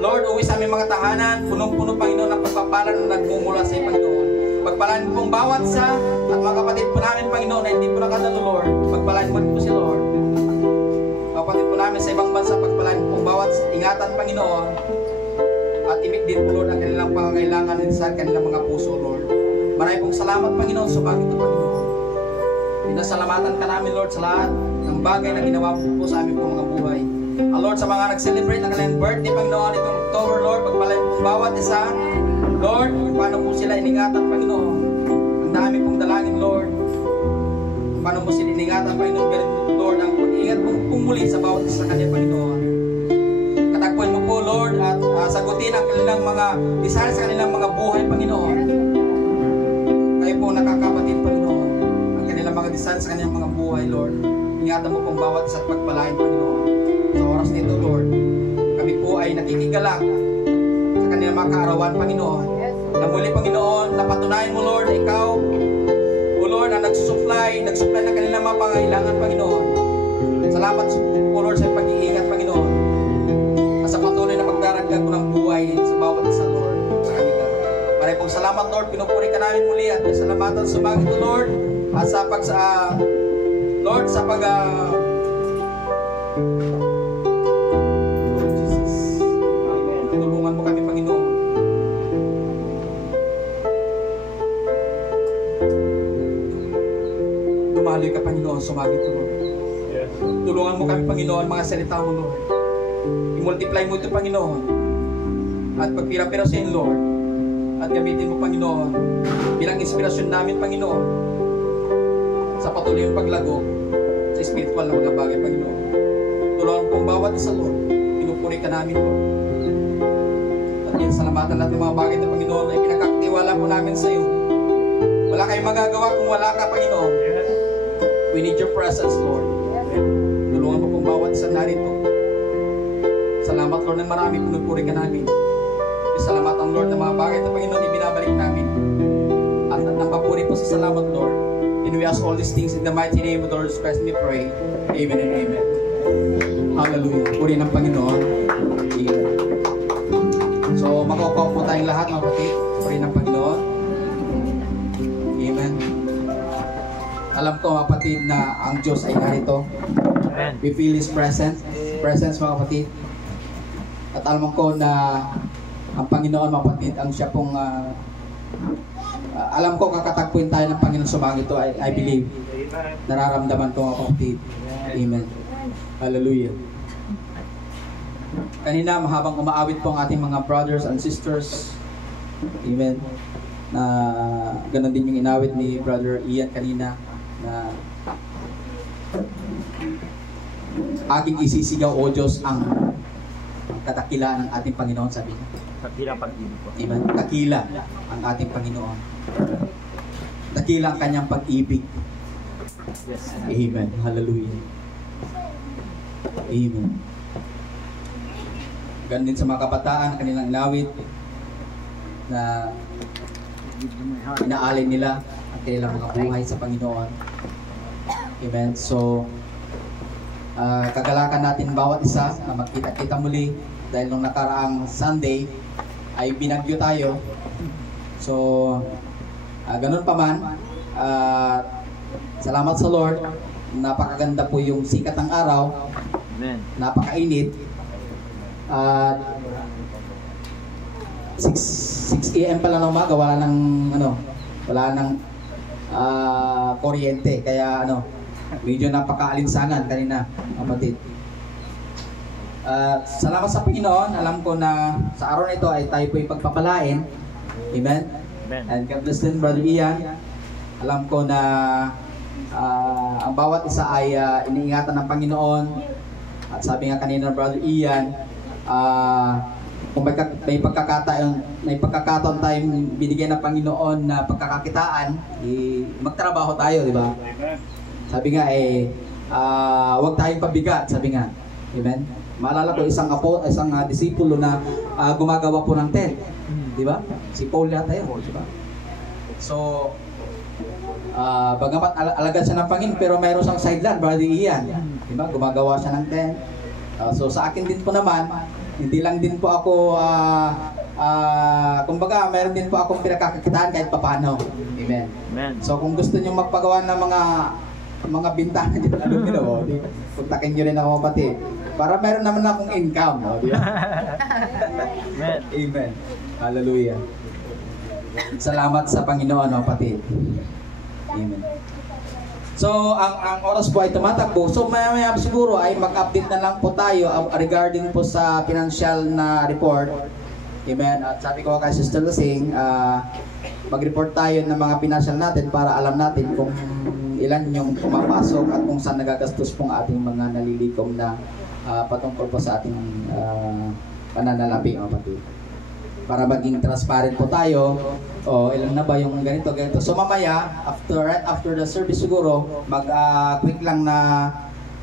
Lord, uwi sa aming mga tahanan, punong-puno, Panginoon, ng pagpapala na nagmumula sa iyo, Panginoon. Pagpalaan mo pong bawat sa at mga kapatid po namin, Panginoon, na hindi po nakadalo, Lord. Pagpalaan mo po si Lord. Mga kapatid po namin sa ibang bansa, pagpalaan mo pong bawat ingatan, Panginoon. At imit din po, Lord, ang kanilang pangangailangan sa kanilang mga puso, Lord. Maraming pong salamat, Panginoon, sa bagay ito, Panginoon. Pinasalamatan ka namin, Lord, sa lahat ng bagay na ginawa po sa aming pong mga buhay. Lord, sa mga nag-celebrate ng kanilang birthday, Panginoon, itong October, Lord, pagpalain pong bawat isa, Lord, paano po sila iningatan, Panginoon. Ang dami pong dalangin, Lord. Paano mo sila iningatan, Panginoon, Lord, ang pag-ingat pong muli sa bawat isa kanya, Panginoon. Katagpuan mo po, Lord, at sagutin ang kanilang mga desire sa kanilang mga buhay, Panginoon. Kayo po nakakapatid, Panginoon, ang kanilang mga desire sa kanilang mga buhay, Lord. Ingatan mo pong bawat isa at pagpalain, Panginoon. ay nakikigalak sa kanilang mga kaarawan, Panginoon. Na muli, Panginoon, napatunayan mo, Lord, na Ikaw, O Lord, ang nagsusupply ng kanilang mga pangailangan, Panginoon. Salamat, O Lord, sa pag-iingat, Panginoon. At sa patuloy na pagdaragdag mo ng buhay sa bawat isa, Lord, sa kanila. Maraming pong salamat, Lord. Pinupuri ka namin muli at salamatan sa bagay ito, Lord. At Lord, sa Lord Jesus, tulungan mo kami, Panginoon. Dumaloy ka, Panginoon, sumagit ko, Lord. Tulungan mo kami, Panginoon, mga salita mo, Lord. I-multiply mo ito, Panginoon. At pagpira-pirasin, Lord. At gamitin mo, Panginoon, bilang inspirasyon namin, Panginoon, sa patuloy yung paglago sa spiritual na mga bagay, Panginoon. Tulungan po ang bawat isa, Lord. Pinupuri ka namin, Lord. At yan, salamatan lahat ng mga bagay na, Panginoon, ay pinagkakatiwala po namin sa iyo. Wala kayong magagawa kung wala ka, Panginoon. We need your presence, Lord. Tulungan mo po ang bawat isa narito. Salamat, Lord, ng marami. Pinupuri ka namin. Salamat ang Lord ng mga bagay na, Panginoon, ibinabalik namin. At nang papuri po sa salamat, Lord. And we ask all these things in the mighty name of the Lord Jesus Christ, we pray. Amen and amen. Hallelujah. Puri ng Panginoon. Amen. So, makaupo po tayong lahat, mga kapatid. Puri ng Panginoon. Amen. Alam ko, mga kapatid, na ang Diyos ay narito. We feel His presence, mga kapatid. At alam ko na ang Panginoon, mga kapatid, ang siya pong alam ko kakatagpuin tayo ng Panginoon sumagi ito. I believe. Nararamdaman ko, mga kapatid. Amen. Hallelujah. Kanina, mahabang umaawit po ang ating mga brothers and sisters. Amen. Na ganun din yung inawit ni Brother Ian kanina, na aking isisigaw, O Diyos, ang katakilaan ng ating Panginoon, sabi niya. Dakila pag-ibig po. Amen. Dakila ang ating Panginoon. Dakila ang kanyang pag-ibig. Yes. Amen. Hallelujah. Amen. Ganun din sa mga kabataan, kanilang inawit na inaalay nila ang kanilang mga buhay sa Panginoon. Amen. So, kagalakan natin bawat isa na magkita-kita muli dahil nung nakaraang Sunday ay binagyo tayo. So, ganun pa man, salamat sa Lord. Napakaganda po yung sikat ng araw. Amen. Napakainit. 6 AM pa lang ng umaga, wala nang kuryente. Kaya medyo napakaalinsangan kanina, kapatid. Salamat sa Panginoon. Alam ko na sa araw na ito ay tayo po'y pagpapalain. Amen? Amen. And God bless din, Brother Ian. Alam ko na ang bawat isa ay iniingatan ng Panginoon. At sabi nga kanina, Brother Ian, kung may pagkakataon tayong binigyan ng Panginoon na pagkakakitaan, magtrabaho tayo, di ba? Sabi nga huwag tayong pabigat, sabi nga. Amen? Maalala ko isang disipulo na gumagawa po ng tent. Di ba? Si Paul yata yun, di ba? So, bagamat alagad siya ng Panginoon, pero mayroon siyang sideline, Brother Ian. Di ba? Gumagawa siya ng tent. So, sa akin din po naman, hindi lang din po ako, kumbaga, mayroon din po akong pinakakakitaan kahit papano. Amen. Amen. So, kung gusto nyo magpagawa ng mga bintana dyan, alam nyo na, puntakin nyo rin ako, kapatid. Para meron naman akong income. Amen. Amen. Hallelujah. Salamat sa Panginoon, kapatid. Amen. So, ang oras po ay tumatakbo. So, maya siguro ay mag-update na lang po tayo regarding po sa financial na report. Amen. At sabi ko kay Sister Lasing, mag-report tayo ng mga financial natin para alam natin kung ilan yung pumapasok at kung saan nagagastos pong ating mga nalilikom na patungkol po sa ating pananalapi, kapatid. Para maging transparent po tayo, ilan na ba yung ganito. So mamaya, right after the service siguro, quick lang na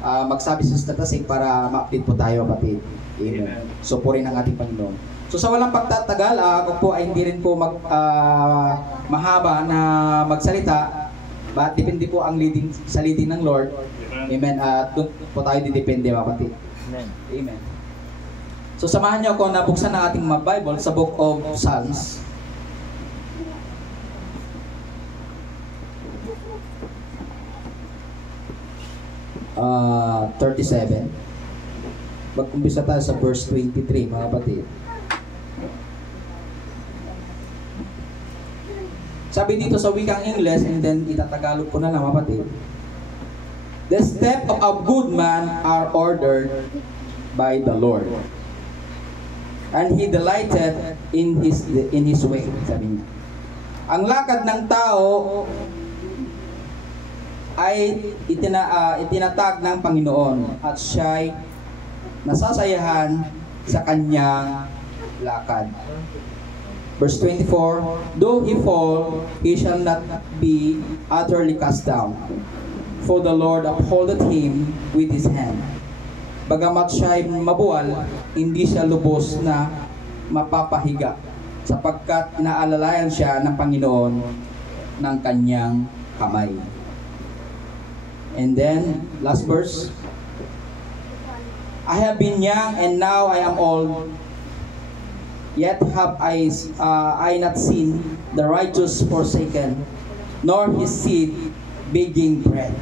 magsabi sa statistic para ma-update po tayo, kapatid. Amen. So, purihin ang ating Panginoon. So, sa walang pagtatagal, ako po ay hindi rin po mahaba na magsalita. But depende po ang sa leading ng Lord. Amen. At doon po tayo didepende, kapatid. Amen. Amen. So, samahan niyo ako na buksan ang ating Bible sa Book of Psalms. Uh, 37. Mag-umpisa tayo sa verse 23, mga kapatid. Sabi dito sa wikang English, and then itatagalog ko na lang, mga kapatid. The steps of a good man are ordered by the Lord, and He delighted in His way. Sabi niya. Ang lakad ng tao ay itinatag ng Panginoon at siya'y nasasayahan sa kanyang lakad. Verse 24, though he fall, he shall not be utterly cast down, for the Lord upholdeth him with his hand. Bagamat siya'y mabuwal, hindi siya lubos na mapapahiga, sapagkat inaalalayan siya ng Panginoon ng kanyang kamay. And then, last verse. I have been young and now I am old, yet have I not seen the righteous forsaken, nor his seed begging bread.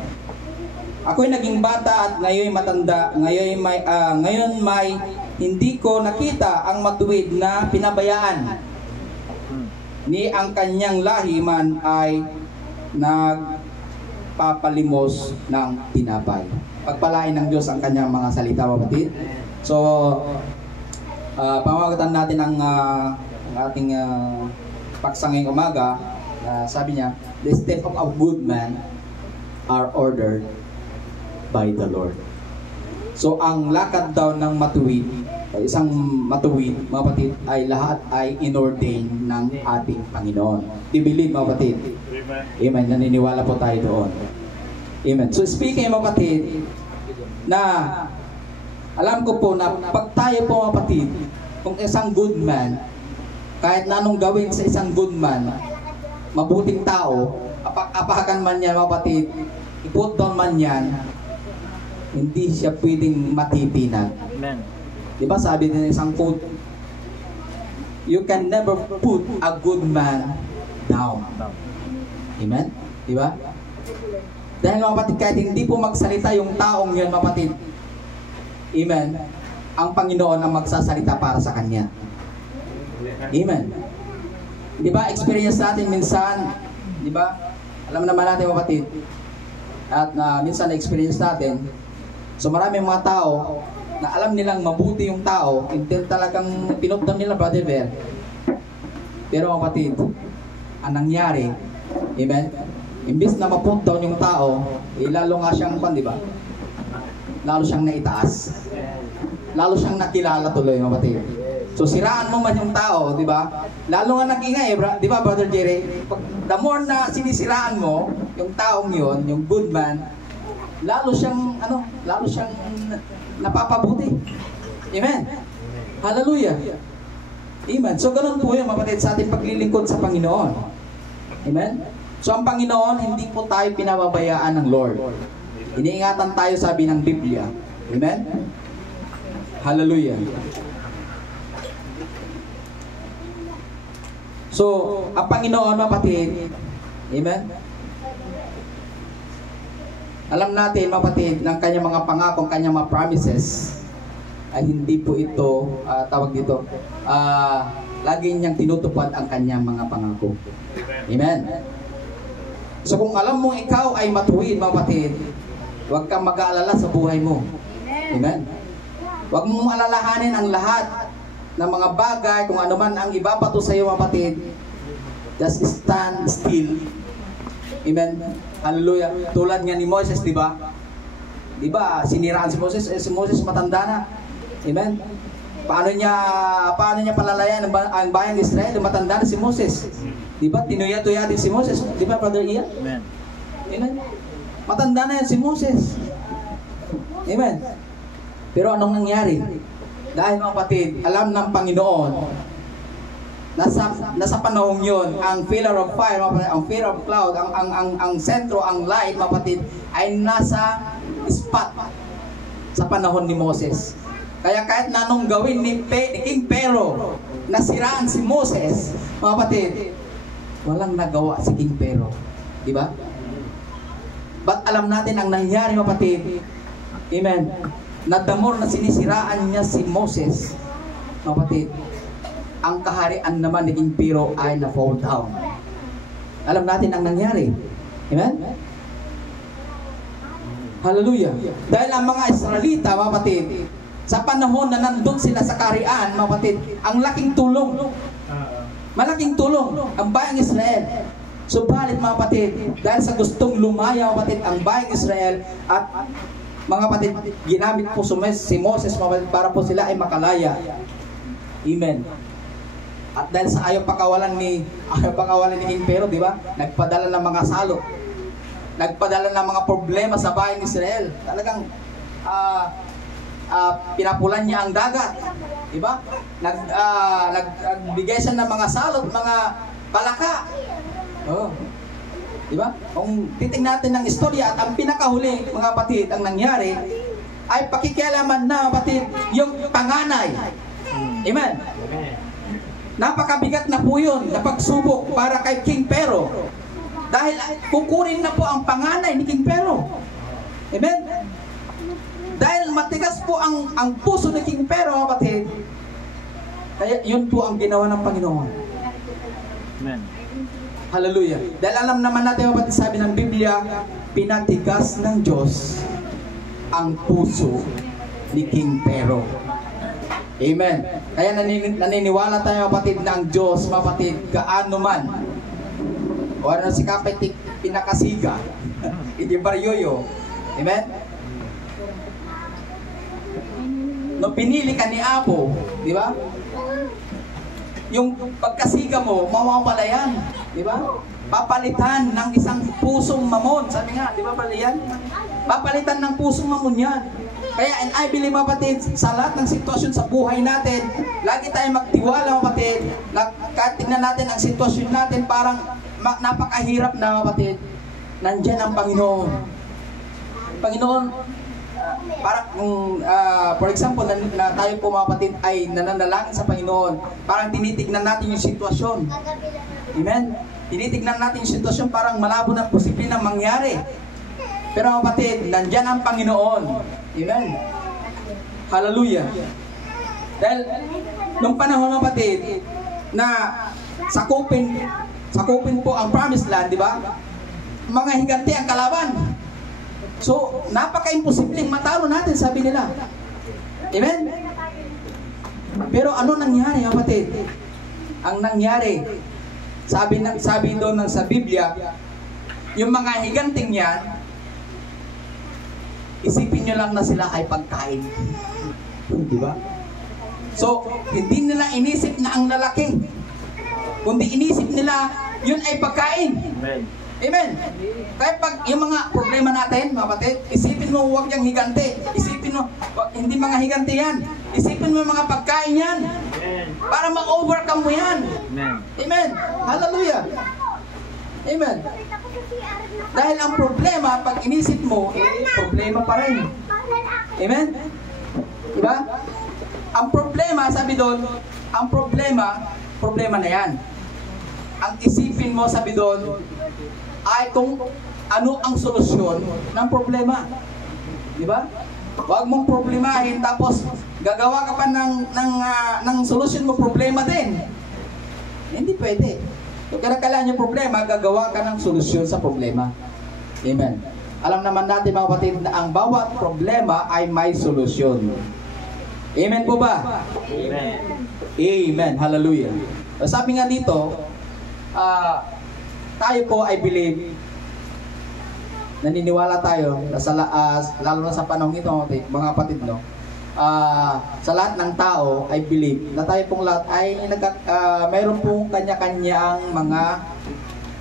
Ako'y naging bata at ngayon matanda, ngayon may hindi ko nakita ang matuwid na pinabayaan, ni ang kanyang lahi man ay nagpapalimos ng tinapay. Pagpalain ng Diyos ang kanyang mga salita, kapatid. So, pamamagatan natin ang ating paksa ngayong umaga. Sabi niya, the steps of a good man are ordered by the Lord. So, ang lakad daw ng matuwid, isang matuwid, mga kapatid, ay lahat ay inordain ng ating Panginoon. Do you believe, mga kapatid? Amen. Amen. Naniniwala po tayo doon. Amen. So, speaking, mga kapatid, na alam ko po na pag tayo po, mga kapatid, kung isang good man, kahit na anong gawin sa isang good man, mabuting tao, apakan man niya, mga kapatid, i-put down man yan, hindi siya pwedeng matitinag. Amen. Diba sabi din isang quote, you can never put a good man down. Amen? Diba? Dahil, mga kapatid, kahit hindi po magsalita yung taong yun, mga kapatid, amen, ang Panginoon ang magsasalita para sa kanya. Amen. Diba, experience natin minsan, diba, alam naman natin, mga kapatid, at minsan na-experience natin, so maraming mga tao na alam nilang mabuti yung tao, hindi talagang pinupdam nila, Brother Ver. Pero, mga kapatid, ang nangyari, amen, imbis na ma-put down yung tao, lalo nga siyang, di ba? Lalo siyang naitaas. Lalo siyang nakilala tuloy, mga kapatid. So, siraan mo man yung tao, di ba? Lalo nga nag-ingay, di ba, Brother Jerry? The more na sinisiraan mo, yung taong yun, yung good man, lalo siyang napapabuti. Amen. Hallelujah. Amen. So, ganun po yung, mga kapatid, sa ating paglilingkod sa Panginoon. Amen. So, ang Panginoon, hindi po tayo pinababayaan ng Lord. Iniingatan tayo, sabi ng Biblia. Amen? Hallelujah. So, ang Panginoon, mga kapatid, amen? Alam natin, mga kapatid, ng kanyang mga pangako, kanyang mga promises, ay hindi po ito, tawag dito, lagi niyang tinutupad ang kanyang mga pangako. Amen? So, kung alam mo ikaw ay matuwid, mga kapatid, huwag kang mag-aalala sa buhay mo. Amen? Huwag mong alalahanin ang lahat ng mga bagay, kung ano man ang ibabato sa iyo, mga kapatid. Just stand still. Amen? Hallelujah. Tulad nga ni Moses, di ba? Di ba, siniraan si Moses, si Moses matanda na. Amen? Paano niya palalayan ang bayan ng Israel? Matanda na si Moses. Di ba? Tinuya-tuya din si Moses. Di ba, Brother Ian? Amen. Amen? Matanda na yan si Moses. Amen. Pero anong nangyari? Dahil mga kapatid, alam ng Panginoon, nasa panahong yon, ang pillar of fire, ang pillar of cloud, ang sentro, ang light, mga kapatid, ay nasa spot sa panahon ni Moses. Kaya kahit na anong gawin ni King Pharaoh, nasiraan si Moses, mga kapatid, walang nagawa si King Pharaoh. Di ba? Ba't alam natin ang nangyari, mga kapatid? Amen. Nadamor na sinisiraan niya si Moses, mga kapatid. Ang kaharian naman ni King Pharaoh ay na-fall down. Alam natin ang nangyari. Amen? Hallelujah. Dahil ang mga Israelita, mga kapatid, sa panahon na nandun sila sa kaharian, mga kapatid, ang laking tulong. Malaking tulong ang bayang Israel. Subalit, mga kapatid, dahil sa gustong lumaya, mga kapatid, ang bayang Israel at mga kapatid, ginamit po si Moses, mga kapatid, para po sila ay makalaya. Amen. At dahil sa ayaw pakawalan ni King Pharaoh, di ba? Nagpadala ng mga salo. Nagpadala ng mga problema sa bayang Israel. Talagang pinapulan niya ang dagat. Di ba? Nagbigay siya ng mga salot, mga palaka. Oh. Di ba? Kung titingnan natin ng istorya at ang pinakahuli, mga kapatid, ang nangyari ay pakikialaman na, kapatid, yung panganay. Amen. Napakabigat na po yun na pagsubok para kay King Pharaoh. Dahil kukunin na po ang panganay ni King Pharaoh. Amen? Dahil matigas po ang puso ni King Pharaoh, kapatid. Kaya yun po ang ginawa ng Panginoon. Amen. Hallelujah. Dahil alam naman natin, kapatid, sabi ng Biblia, pinatigas ng Diyos ang puso ni King Pharaoh. Amen. Kaya naniniwala tayo, kapatid, na ang Diyos, kapatid, gaano man o ano si kapatid pinakasiga hindi baryoyo. Amen. No pinili ka ni Apo, di ba? Yung pagkasiga mo, mawawala yan, di ba? Papalitan ng isang pusong mamon, sabi nga, di ba pala yan? Papalitan ng pusong mamon yan. Kaya, and I believe, kapatid, sa lahat ng sitwasyon sa buhay natin, lagi tayong magtiwala, kapatid, na kahit tingnan natin ang sitwasyon natin, parang napakahirap na, kapatid, nandyan ang Panginoon. Panginoon, parang, for example, na tayo po, mga kapatid, ay nananalangin sa Panginoon, parang tinitignan natin yung sitwasyon. Amen? Tinitignan natin yung sitwasyon, parang malabo na posible na mangyari. Pero, mga kapatid, nandyan ang Panginoon. Amen. Hallelujah. Dahil nung panahon, kapatid, na sakupin po ang promised land, di ba? Mga higanti ang kalaban. So, napaka-imposibleng matalo natin, sabi nila. Amen? Pero ano nangyari, kapatid? Ang nangyari, sabi doon sa Biblia, yung mga higanting yan, isipin nyo lang na sila ay pagkain. Di ba? So, hindi nila inisip na ang lalaki. Kundi inisip nila, yun ay pagkain. Amen. Amen. Kaya pag yung mga problema natin, mga kapatid, isipin mo huwag yung higante. Isipin mo, hindi mga higante yan. Isipin mo mga pagkain yan. Amen. Para ma-overcome mo yan. Amen. Amen. Hallelujah. Amen. Dahil ang problema, pag inisip mo, problema pa rin. Amen? Diba? Ang problema, sabi doon, ang problema na yan. Ang isipin mo, sabi doon, ay kung ano ang solusyon ng problema. Diba? Huwag mong problemahin, tapos gagawa ka pa ng solusyon mo, problema din. Hindi pwede. Kung kinakailangan yung problema, gagawa ka ng solusyon sa problema. Amen. Alam naman natin, mga kapatid, na ang bawat problema ay may solusyon. Amen po ba? Amen. Amen. Hallelujah. Sabi nga dito, tayo po ay believe, naniniwala tayo, lalo na sa panahon ito, mga kapatid, no? Sa lahat ng tao ay believe na tayo pong lahat ay mayroon pong kanya-kanyang mga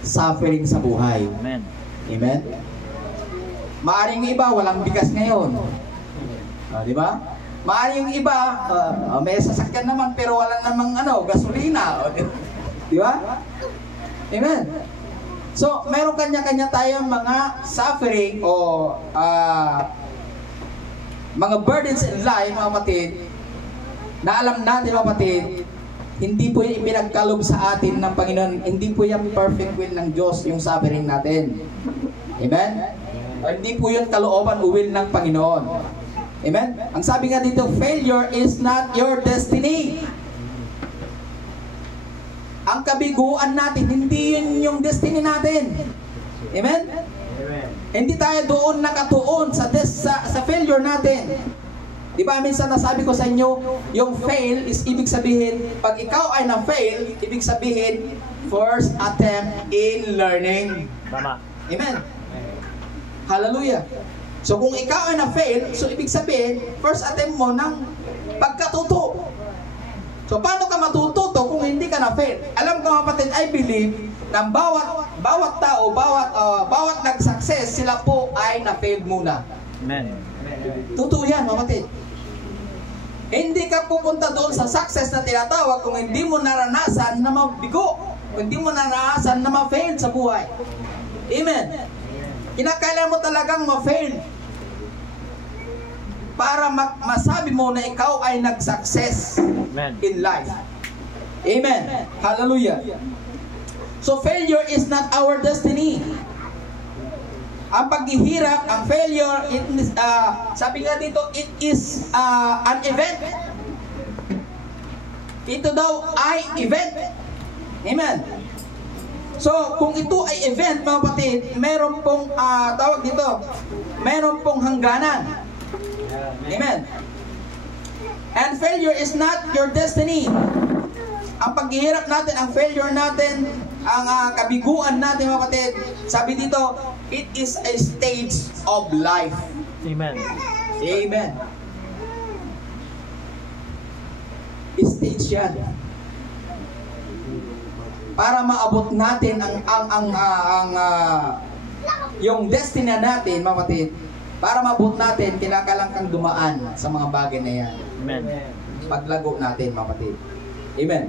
suffering sa buhay. Amen. Amen? Maaring iba walang bigas ngayon. Di ba? Maaari yung iba, may sasakyan naman pero wala namang gasolina. Di ba? Amen. So, meron kanya-kanya tayong mga suffering o mga burdens in life, mga kapatid, na alam natin, mga kapatid, hindi po yung ipinagkalob sa atin ng Panginoon, hindi po yung perfect will ng Diyos yung suffering natin. Amen? O hindi po yung kalooban o will ng Panginoon. Amen? Ang sabi nga dito, failure is not your destiny. Ang kabiguan natin, hindi yun yung destiny natin. Amen? Amen. Hindi tayo doon nakatuon sa failure natin. Di ba minsan nasabi ko sa inyo, yung fail is ibig sabihin, pag ikaw ay na-fail, ibig sabihin, first attempt in learning. Tama. Amen? Hallelujah. So kung ikaw ay na-fail, so ibig sabihin, first attempt mo ng pagkatuto. So paano ka matututo kung hindi ka na-fail? Alam ko, kapatid, I believe na bawat tao, bawat nag-success, sila po ay na-fail muna. Amen. Totoo yan, kapatid. Hindi ka pupunta doon sa success na tinatawag kung hindi mo naranasan na mabigo, kung hindi mo naranasan na ma-fail sa buhay. Amen. Kinakailangan mo talagang ma-fail para masabi mo na ikaw ay nag-success in life. Amen. Hallelujah. So failure is not our destiny. Ang paghihirap, ang failure, sabi nga dito, it is an event. Ito daw ay event. Amen. So, kung ito ay event, mga kapatid, meron pong, tawag dito, meron pong hangganan. Amen. And failure is not your destiny. Ang paghihirap natin, ang failure natin, ang kabiguan natin, mga kapatid, sabi dito, it is a stage of life. Amen. Amen. Stage yan. Para maabot natin yung destiny natin, mga kapatid, para maabot natin, kinakailangan kang dumaan sa mga bagay na yan. Amen. Paglago natin, mga kapatid. Amen.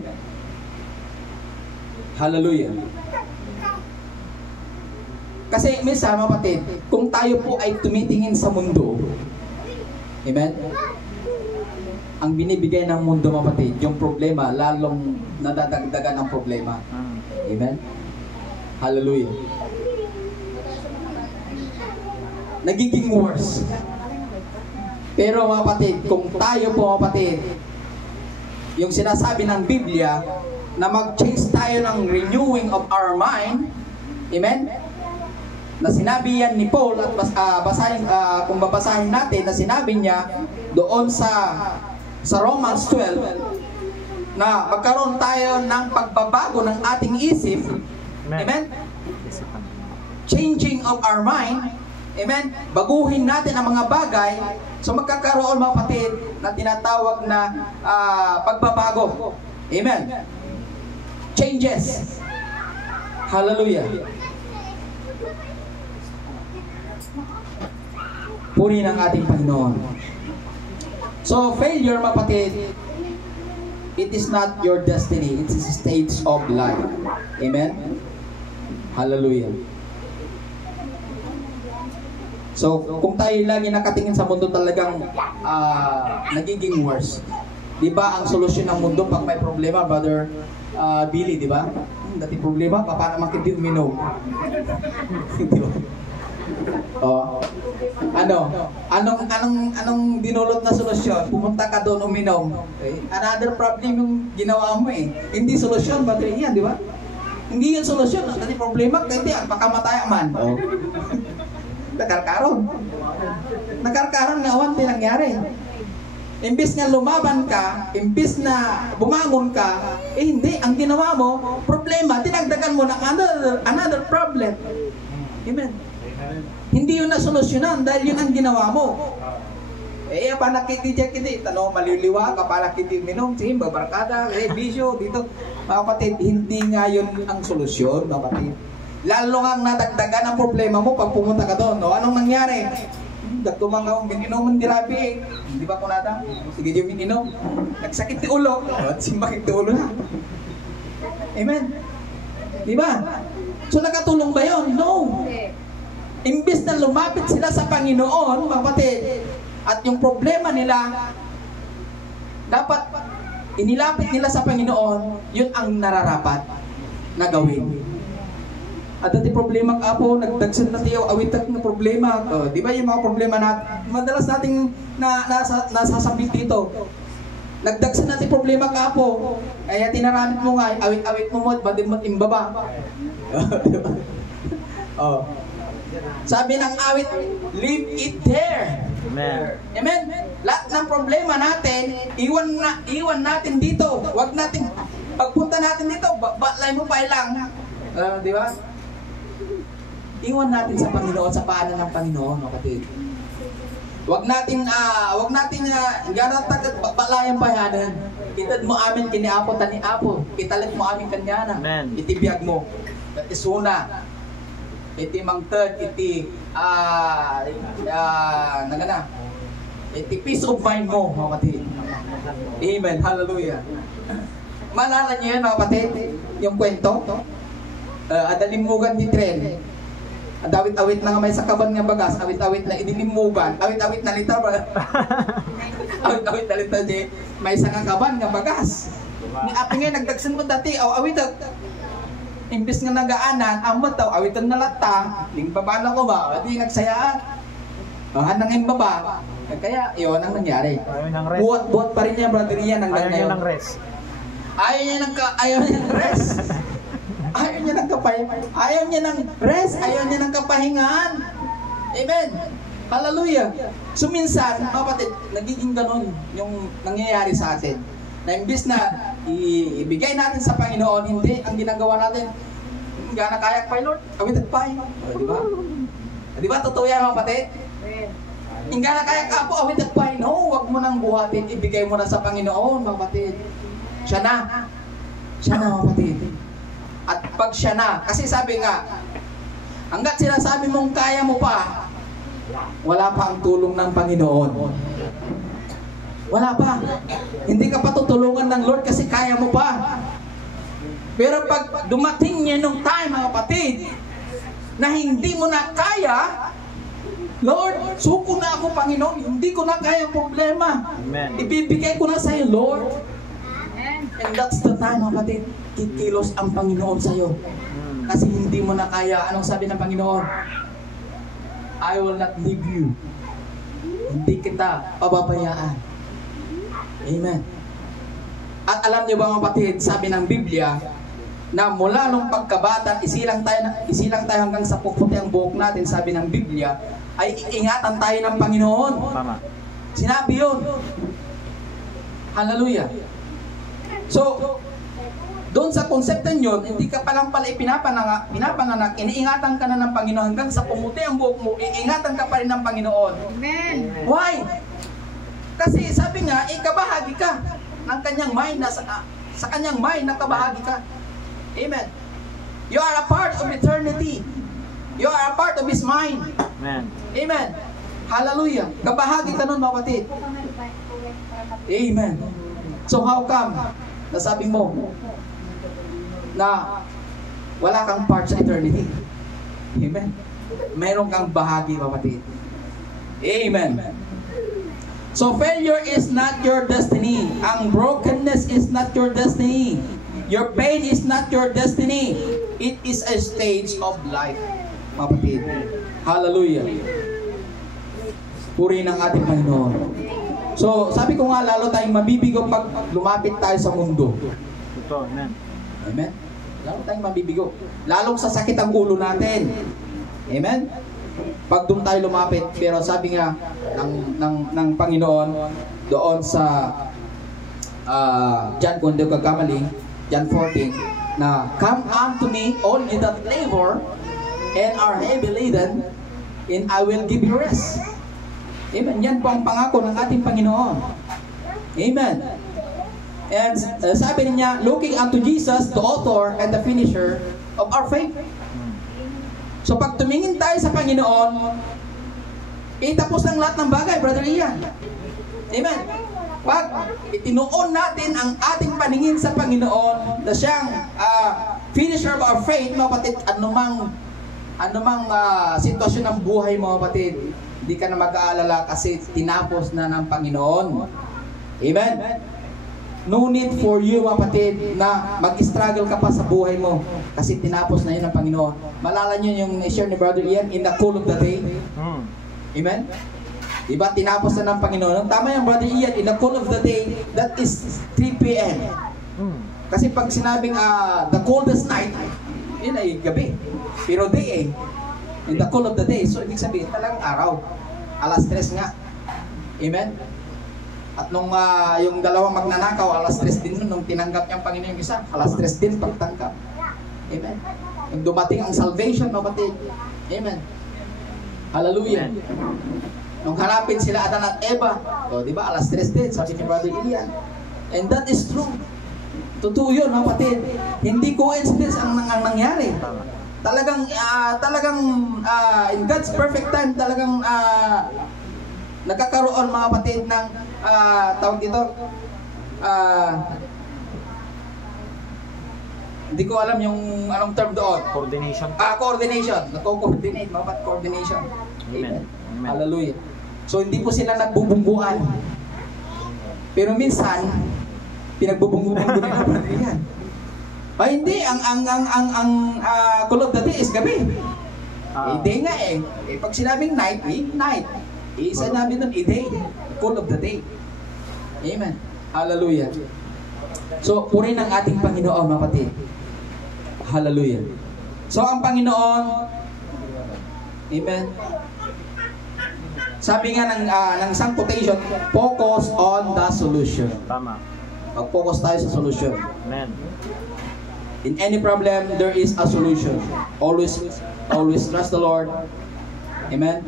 Hallelujah. Kasi minsan, mga kapatid, kung tayo po ay tumitingin sa mundo, amen, ang binibigay ng mundo, mga kapatid, yung problema, lalong nadadagdagan ang problema. Amen. Hallelujah. Nagiging worse. Pero mga kapatid, kung tayo po, mga kapatid, yung sinasabi ng Biblia, na mag-change tayo ng renewing of our mind, amen, na sinabi yan ni Paul, at kung babasahin natin, na sinabi niya doon sa Romans 12, na magkaroon tayo ng pagbabago ng ating isip, amen, changing of our mind, amen, baguhin natin ang mga bagay, so magkakaroon, mga kapatid, na tinatawag na pagbabago, amen, changes. Hallelujah. Puri ng ating Panginoon. So, failure, mga kapatid, it is not your destiny. It is a stage of life. Amen? Hallelujah. So, kung tayo lagi nakatingin sa mundo, talagang nagiging worse. Di ba ang solusyon ng mundo pag may problema, Brother Billy, di ba? Dati problema, paano naman hindi uminom? Di ba? Anong dinulot na solusyon? Pumunta ka doon uminom. Okay? Another problem yung ginawa mo eh. Hindi solusyon, Brother Ian, di ba? Hindi yun solusyon. Dati problema, hindi, pagkamatay man. Oh. Nakarkaron nga awan nangyari. Imbis nga lumaban ka, imbis na bumangon ka, hindi, ang ginawa mo, problema, dinagdagan mo ng another problem. Amen. Hindi yun na solusyonan dahil yun ang ginawa mo. Pa nakiti, tanong maliliwa, kapala kiti minom, sige, babarkada, bisyo, dito. Mga kapatid, hindi nga yun ang solusyon, mga kapatid. Lalo nga nadagdagan ang problema mo pag pumunta ka doon. No? Anong nangyari? Dagtumang akong gininom di rabi. Di ba kunata? Sige yung gininom. Nagsakit ti ulo. At simbakit ti ulo na. Amen. Di ba? So nakatulong ba yun? No. Imbis na lumapit sila sa Panginoon, mga kapatid, at yung problema nila, dapat inilapit nila sa Panginoon, yun ang nararapat na gawin. At dati problema ka po, nagdagsan na tayo, awitat na problema. Di ba yung mga problema natin, madalas nating nasasabit dito. Nagdagsan natin problema ka po, kaya tinaramit mo nga, awit-awit mo mo, badin mo imbaba. Oh. Sabi ng awit, leave it there. Amen. Amen. Lahat ng problema natin, iwan natin dito. Wag natin pagpunta natin dito, batlay mo pa lang. Di ba? Iwan natin sa Panginoon, sa paanan ng Panginoon, kapatid. Wag natin garatag balayan bayanan. Itad mo amin kiniapo tani apo. Italit mo amin kanyana. Amen. Itibiyag mo. That is una. Iti mangtad, iti nagana. Iti peace of mind mo, mga kapatid. Amen. Hallelujah. Maalala niyo yan, mga kapatid? Yung kwento? Adalimugan di tren. Awit-awit na nga may sakaban nga bagas, awit-awit na idinimugan, awit-awit na lita ba? Awit-awit na lita di may sakaban nga bagas. Ni ate nga nagdagsan mo dati, awit imbis nga nagaanan, amot daw, awitan na lata, ling babala ko ba, di nagsayaan. Hanang yung baba, kaya yun ang nangyari. Buhat pa rin niya, brother niya, hanggang ngayon. Ayaw niya ng rest. Ayaw niya ng rest. Ayaw niya ng ayaw niya ng rest, ayaw niya ng kapahingaan. Amen. Hallelujah. So minsan, mga kapatid, nagiging ganun yung nangyayari sa atin. Na imbis na ibigay natin sa Panginoon, hindi ang ginagawa natin. Gana kaya pa, Lord, awitan pa. Di ba? Di ba? Totoo yan, mga kapatid? Hindi na kaya ka po, awitan pa. No, huwag mo nang buhatin, ibigay mo na sa Panginoon, mga kapatid. Siya na. Siya na, mga kapatid. At pag siya na, kasi sabi nga, hanggat sinasabi mong kaya mo pa, wala pa ang tulong ng Panginoon. Wala pa. Hindi ka pa tutulungan ng Lord kasi kaya mo pa. Pero pag dumating niya nung time, mga kapatid, na hindi mo na kaya, Lord, suko na ako, Panginoon, hindi ko na kaya problema. Amen. Ibibigay ko na sa iyo, Lord. And that's the time, mga kapatid, kikilos ang Panginoon sa iyo. Kasi hindi mo na kaya. Anong sabi ng Panginoon? I will not leave you. Hindi kita pababayaan. Amen. At alam niyo ba, mga kapatid, sabi ng Biblia, na mula nung pagkabata, isilang tayo hanggang sa puputi ang buhok natin, sabi ng Biblia, ay iingatan tayo ng Panginoon. Tama. Sinabi yun. Hallelujah. So, doon sa konsepto yun, hindi ka palang pala pinapanganak, iniingatan ka na ng Panginoon hanggang sa pumuti ang buhok mo, iingatan ka pa rin ng Panginoon. Amen. Why? Kasi sabi nga, kabahagi ka ng kanyang mind, sa kanyang mind, nakabahagi ka. Amen. You are a part of eternity. You are a part of His mind. Amen. Amen. Hallelujah. Kabahagi ka nun, mga kapatid. Amen. So how come nasabi mo na wala kang part sa eternity? Amen. Meron kang bahagi, mga kapatid. Amen. So failure is not your destiny. Ang brokenness is not your destiny. Your pain is not your destiny. It is a stage of life, mga kapatid. Hallelujah. Puri ng ating Panginoon. So, sabi ko nga, lalo tayong mabibigo pag lumapit tayo sa mundo. Totoo, amen. Amen? Lalo tayong mabibigo. Lalong sasakit ang ulo natin. Amen? Pag doon tayo lumapit, pero sabi nga ng Panginoon doon sa John, kung hindi ko kakamali, John 14, na come unto me, all ye that labor and are heavy laden, and I will give you rest. Amen. Yan po ang pangako ng ating Panginoon. Amen. And sabi niya, looking unto Jesus, the author and the finisher of our faith. So pag tumingin tayo sa Panginoon, Itapos ng lahat ng bagay, Brother Ian. Amen. Pag itinuon natin ang ating paningin sa Panginoon na siyang finisher of our faith, mga kapatid, anumang sitwasyon ng buhay mo, kapatid, hindi ka na mag-aalala kasi tinapos na ng Panginoon. Amen. No need for you, mga kapatid, na mag-struggle ka pa sa buhay mo kasi tinapos na yun ng Panginoon. Malala nyo yung i-share ni Brother Ian in the cool of the day. Amen. Diba? Tinapos na ng Panginoon. Tama yung Brother Ian, in the cool of the day, that is 3 p.m. Kasi pag sinabing the coldest night, yun ay gabi. Pero day in the cool of the day. So, ibig sabihin, talagang araw. Alas 3 nga. Amen? At nung yung dalawang magnanakaw, alas 3 din nung tinanggap niyang Panginoon yung isa, alas 3 din pagtangkap. Amen? Nung dumating ang salvation, mabatid. Amen? Hallelujah. Nung hanapin sila Adan at Eva, di ba, alas 3 din, sabi ni Brother Ian. And that is true. Totoo yun, kapatid. Hindi coincidence ang nangyari. Talagang in God's perfect time, talagang nagkakaroon, mga kapatid, ng tawag dito, hindi ko alam yung anong term doon. Coordination. Coordination. Nagko-coordinate, mga kapatid, coordination. Amen. Amen. Hallelujah. So hindi po sila nagbubungguan. Pero minsan pinagbubungguan din nila, Brother Ian. Hindi ang cool of the day is gabi. Day nga pag sinabing night, night. Sinabi nun day, cool of the day. Amen. Hallelujah. So purihin ang ating Panginoon, mga kapatid. Hallelujah. So ang Panginoon, amen. Sabi nga ng isang quotation, focus on the solution. Tama. Mag-focus tayo sa solution. Amen. In any problem, there is a solution. Always trust the Lord. Amen.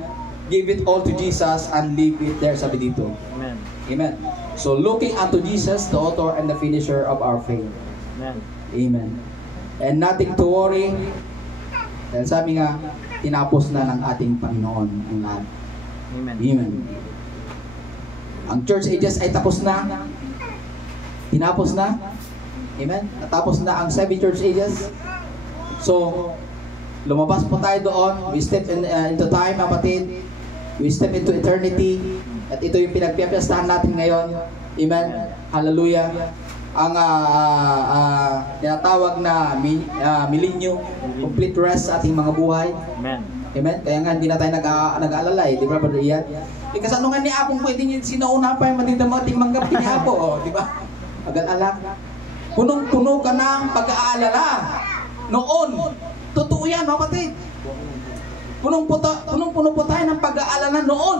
Give it all to Jesus and leave it there, sabi dito. Amen. Amen. So looking unto Jesus, the author and the finisher of our faith. Amen. Amen. And nothing to worry. Dahil sabi nga, tinapos na ng ating Panginoon ang lahat. Amen. Amen. Ang church ages ay tapos na. Tinapos na. Amen. Natapos na ang 7 church ages. So, lumabas po tayo doon. We step into time, kapatid. We step into eternity. At ito yung pinagpiyastahan natin ngayon. Amen. Hallelujah. Ang tinatawag na millennium, complete rest sa ating mga buhay. Amen. Amen? Kaya nga hindi na tayo nag-aalala di ba, Brother Ian? Kasi ano nga ni Apong pwede niya sinauna pa yung matindamating manggap ni Apo, di ba? Mag-alala. Punong-puno ka ng pag-aalala. Noon, totoo yan, mga kapatid. Punong-puno po tayo ng pag-aalala noon.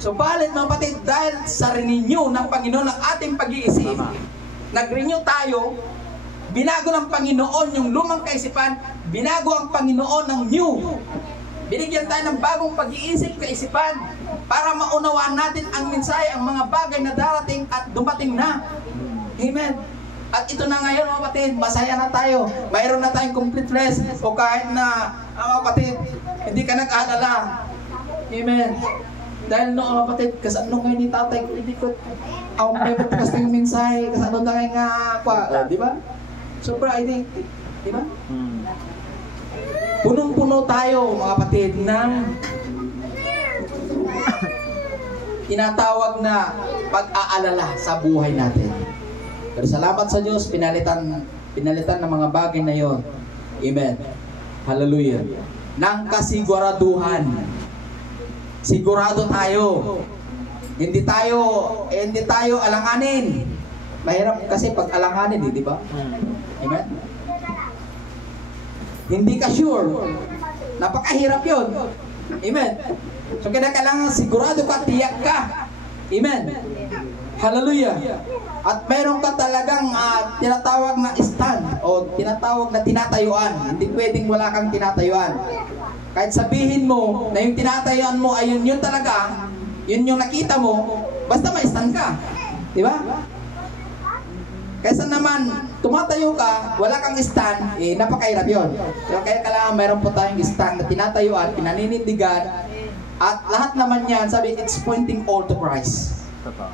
So, balit, mga kapatid, dahil sa renew ng Panginoon ang ating pag-iisip, nag-renew tayo, binago ng Panginoon yung lumang kaisipan, binago ang Panginoon ng new. Binigyan tayo ng bagong pag-iisip, kaisipan, para maunawaan natin ang mensahe, ang mga bagay na darating at dumating na. Amen. At ito na ngayon, mga kapatid, masaya na tayo. Mayroon na tayong complete rest. O kahit na, mga kapatid, hindi ka nag-aalala. Amen. Dahil no, mga kapatid, kasano ngayon ni tatay, hindi ko, ang may podcast ng mensahe, kasano na ngayon nga, di ba? Sobra, I think, di ba? Punong-puno tayo, mga kapatid, ng tinatawag na pag-aalala sa buhay natin. Pero salamat sa Diyos, pinalitan ng mga bagay na yon. Amen. Hallelujah. Nang kasiguraduhan. Sigurado tayo. Hindi tayo alanganin. Mahirap kasi pag alanganin, di ba? Amen. Hindi ka sure. Napakahirap yun. Amen. So kailangan sigurado ka, tiyak ka. Amen. Hallelujah. At mayroon ka talagang tinatawag na stand o tinatawag na tinatayuan. Hindi pwedeng wala kang tinatayuan. Kahit sabihin mo na yung tinatayuan mo ay yun talaga, yun yung nakita mo, basta may stand ka. Di ba? Kaysa naman, tumatayo ka, wala kang stand, napakahirap yun. Kaya kailangan mayroon po tayong stand na tinatayuan, pinaninindigan, At lahat naman yan, sabi, it's pointing all to Christ. Totoo.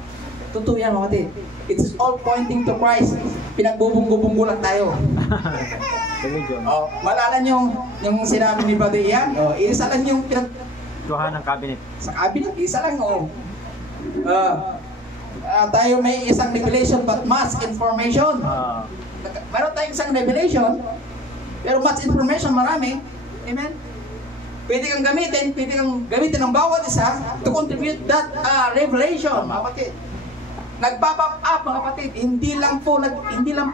Totoo yan, mga kapatid. It's all pointing to Christ. Pinagbubunggo-bunggo lang tayo. Religion. Oh, malala niyo yung sinabi ni Brother Ian? Oh, isa lang yung Tuhan ng cabinet. sa cabinet, isa lang, oh. Tayo may isang revelation but mass information. Meron tayong isang revelation, pero much information marami. Amen? Pwede kang gamitin ng bawat isa to contribute that revelation, mga kapatid. Nagpa-pop up, mga kapatid, hindi lang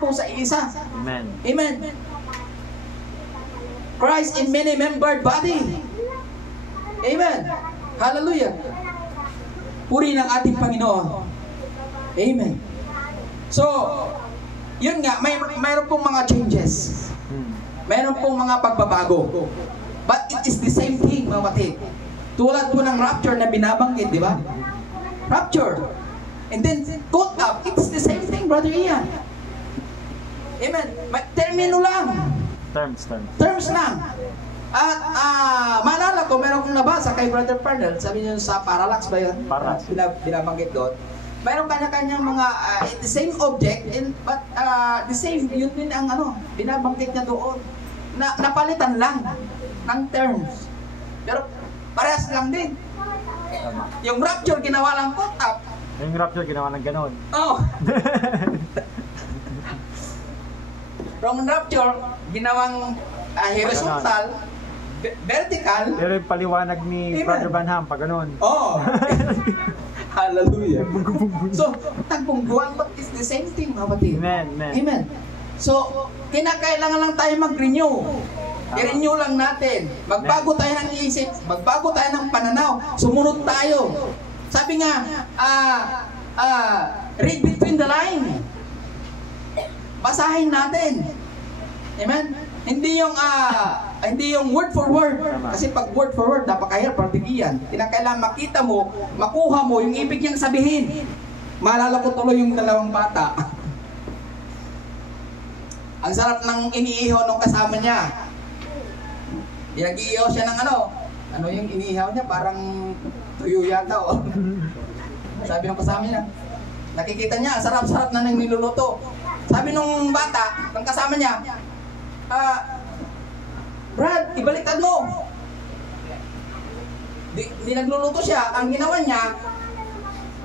po sa isa. Amen. Amen. Christ in many membered body. Amen. Hallelujah. Puri ng ating Panginoon. Amen. So, yun nga, mayroon pong mga changes. Mayroon pong mga pagbabago. But it is the same thing, mga kapatid. Tulad po ng rapture na binabanggit, di ba? Rapture. And then, caught up. It's the same thing, Brother Ian. Amen. Termino lang. Terms lang. At maalala ko, meron kong nabasa kay Brother Pernell, sabi niyo sa Parallax ba yun? Parallax. Binabanggit doon. Mayroon kanya-kanyang mga the same object, but the same, yun din ang binabanggit niya doon. Napalitan lang ng terms. Pero parehas lang din. Tama. Yung rapture, ginawa lang caught up. Yung rapture, ginawa ng ganon. Oh. Roman rapture, ginawang horizontal, vertical. Pero yung paliwanag ni Amen. Brother Branham, pa ganon. Oh. Hallelujah. So, tagbungguan, but it's the same thing, mga kapatid. Amen. Amen. So, kinakailangan lang tayo mag-renew. I-renew lang natin. Magbago tayo ng isip, magbago tayo ng pananaw, sumunod tayo. Sabi nga, read between the line. Basahin natin. Amen? Hindi yung word for word. Kasi pag word for word, napakahirap pagtigiyan. Kinakailangan makita mo, makuha mo yung ibig niyang sabihin. Maalala ko tuloy yung dalawang bata. Ang sarap ng iniihaw ng kasama niya. Nag-iihaw siya ng ano yung iniihaw niya? Parang tuyo yata. Oh. Sabi ng kasama niya, nakikita niya, sarap-sarap na nang niluluto. Sabi nung bata, ng kasama niya, Brad, ibaliktad mo. Di nagluluto siya. Ang ginawa niya,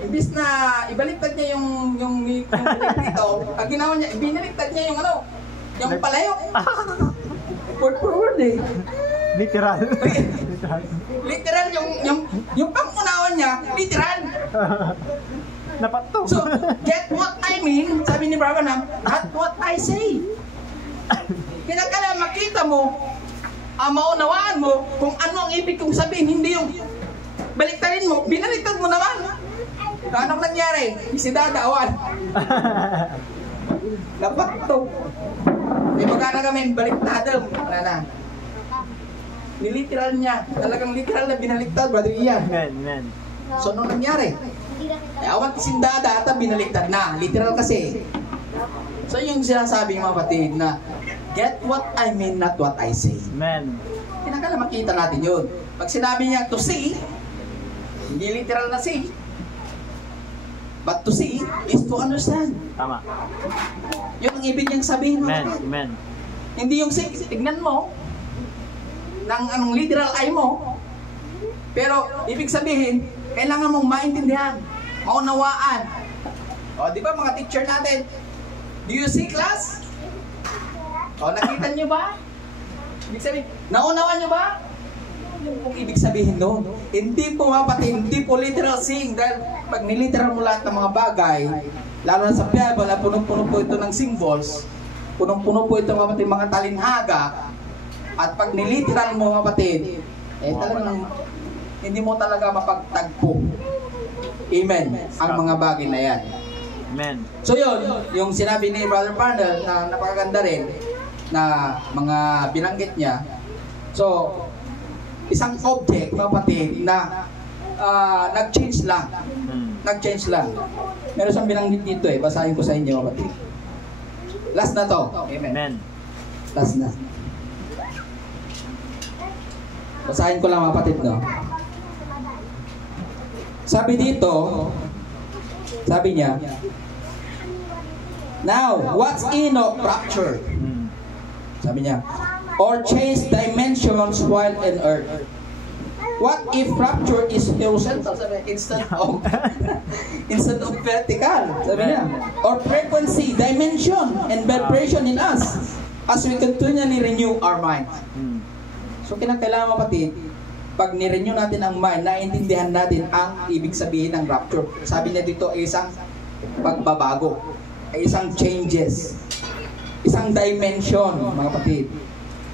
imbis na ibaliktad niya yung dito, ang ginawa niya, binaliktad niya yung palayok. Word for word eh. Literal. Literal yung pangunawan niya, literal. Napato. So, get what I mean, sabi ni Brother Branham, not what I say. Kinakailangan makita mo, maunawaan mo kung ano ang ibig kong sabihin, hindi yung baliktarin mo, binaliktad mo naman. Anong nangyari? Si Dadawan. Napato. May magana kami, baliktad. Wala na. Niliteral niya. Talagang literal na binaliktad, Brother Ian. Amen. So, anong nangyari? Awan si Dada at binaliktad na. Literal kasi. So, yung sinasabi mga kapatid na get what I mean, not what I say. Amen. Kinakailangan makita natin yun. Pag sinabi niya to see, hindi literal na see. But to see is to understand. Tama. Yun ang ibig niyang sabihin. Amen. Hindi yung see, tignan mo, ng anong literal eye mo, pero ibig sabihin, kailangan mong maintindihan, maunawaan. O, di ba mga teacher natin, do you see class? O, nakita niyo ba? Ibig sabihin, naunawaan niyo ba? Yung kung ibig sabihin doon. Hindi po mapati, hindi po literal seeing. Dahil pag niliteral mo lahat ng mga bagay, lalo na sa Bible, punong-puno po ito ng symbols, punong-puno po ito mga talinhaga, at pag niliteral mo mga kapatid, talagang hindi mo talaga mapagtagpo. Amen. Ang mga bagay na yan. Amen. So yun, yung sinabi ni Brother Pernell na napakaganda rin na mga binanggit niya. So, isang object mga kapatid na nag-change lang. Nag-change lang. Meron siyang binanggit dito basahin ko sa inyo mga kapatid. Last na to. Amen. Last na. Basahin ko lang mga kapatid, no? Sabi dito, sabi niya, now, what's Enoch? Rapture. Sabi niya, or change dimensions while in earth. What if rapture is horizontal? Sabi, instead of vertical. Sabi niya, or frequency, dimension, and vibration in us as we continually renew our mind. So kinakailangan kapatid, pag nirenew natin ang mind, naiintindihan natin ang ibig sabihin ng rapture. Sabi niya dito ay isang pagbabago, ay isang changes, isang dimension, mga kapatid.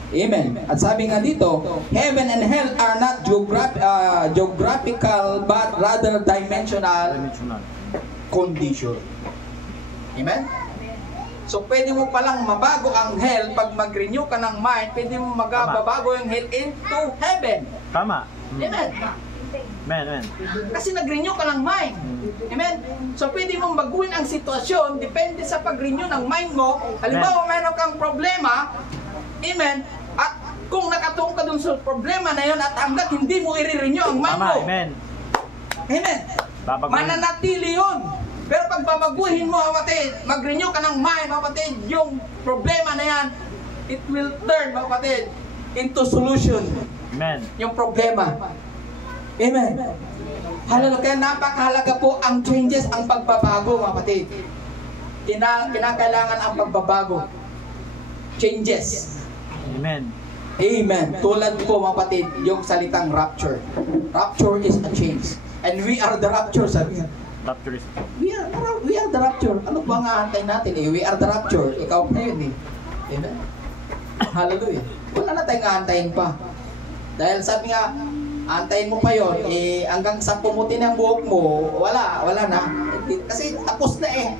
Amen. At sabi nga dito, heaven and hell are not geographical but rather dimensional condition. Amen? So pwede mo palang mabago ang hell pag mag-renew ka ng mind, pwede mo magabago yung hell into heaven. Tama. Amen. Amen. Kasi nag-renew ka ng mind. Amen? So pwede mong baguhin ang sitwasyon depende sa pag-renew ng mind mo. Halimbawa, mayroon kang problema, amen, at kung nakatuong ka dun sa problema na yun at hanggat hindi mo i-renew ang mind mo. Amen. Amen. Mananatili yun. Pero pag babaguhin mo, kapatid, mag-renew ka ng mind, kapatid, yung problema na yan, it will turn, kapatid, into solution. Amen. Yung problema. Amen. Hallelujah. Kaya napakahalaga po ang changes, ang pagbabago, mga kapatid. Kinakailangan ang pagbabago. Changes. Amen. Amen. Tulad po, mga kapatid, yung salitang rapture. Rapture is a change. And we are the rapture, sabi nga. Rapture is We are the rapture. Ano ba nga antay natin eh? We are the rapture. Ikaw na yun eh. Amen. Hallelujah. Wala na tayong aantayin pa. Dahil sabi nga, antayin mo pa yun, eh, hanggang sa pumutin ang buhok mo, wala na. Kasi tapos na eh.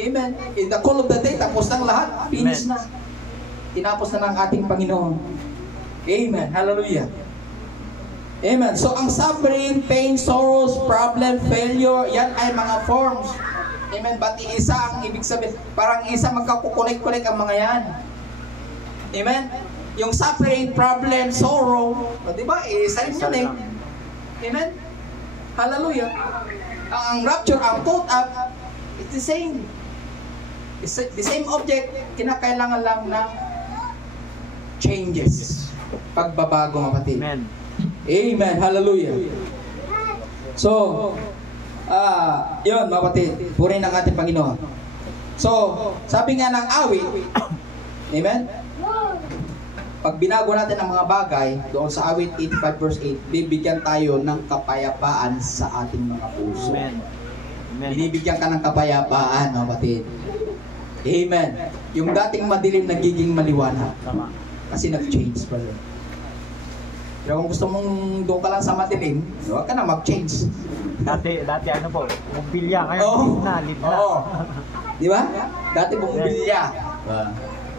Amen. In the cool of the day, tapos na lahat. Finish na. Tinapos na ng ating Panginoon. Amen. Hallelujah. Amen. So, ang suffering, pain, sorrows, problem, failure, yan ay mga forms. Amen. Ba't isa ang ibig sabihin? Parang isa magkakukunik-kunik ang mga yan. Amen. Yung suffering, problem, sorrow, di ba? Isa rin yun eh. Amen. Hallelujah. Ang rapture, ang caught up, it's the same. It's the same object, kinakailangan lang ng changes. Pagbabago, kapatid. Amen. Amen. Hallelujah. So, yun, mga kapatid, purihin ang ating Panginoon. So, sabi nga ng awit, amen? Pag binago natin ang mga bagay, doon sa awit 85 verse 8, bibigyan tayo ng kapayapaan sa ating mga puso. Amen. Amen. Binibigyan ka ng kapayapaan, mga kapatid. Amen. Yung dating madilim nagiging maliwanag. Tama. Kasi nag-change pa rin. Pero kung gusto mong doon ka lang sa madilim, huwag ka na mag-change. Dati ano po, bumbilya. Ngayon, lead na. Oo. Di ba? Dati bumbilya.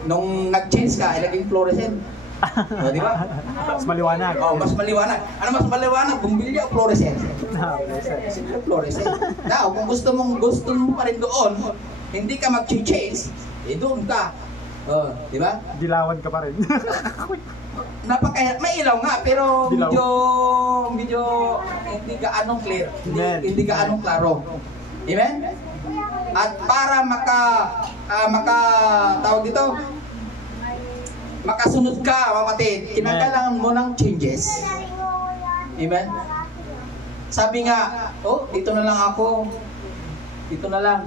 Nung nag-change ka, ay naging fluorescent. Di ba? Mas maliwanag. Oo, mas maliwanag. Ano mas maliwanag? Bumbilya o fluorescent? Siyempre fluorescent. Now, kung gusto mo pa rin doon, hindi ka mag-change, eh doon ka. Di ba? Dilawan ka pa rin. May ilaw nga, pero medyo hindi gaanong clear. Hindi gaanong klaro. Amen? At para tawag dito, makasunod ka, kapatid, kinakailangan mo ng changes. Amen? Sabi nga, dito na lang ako. Dito na lang.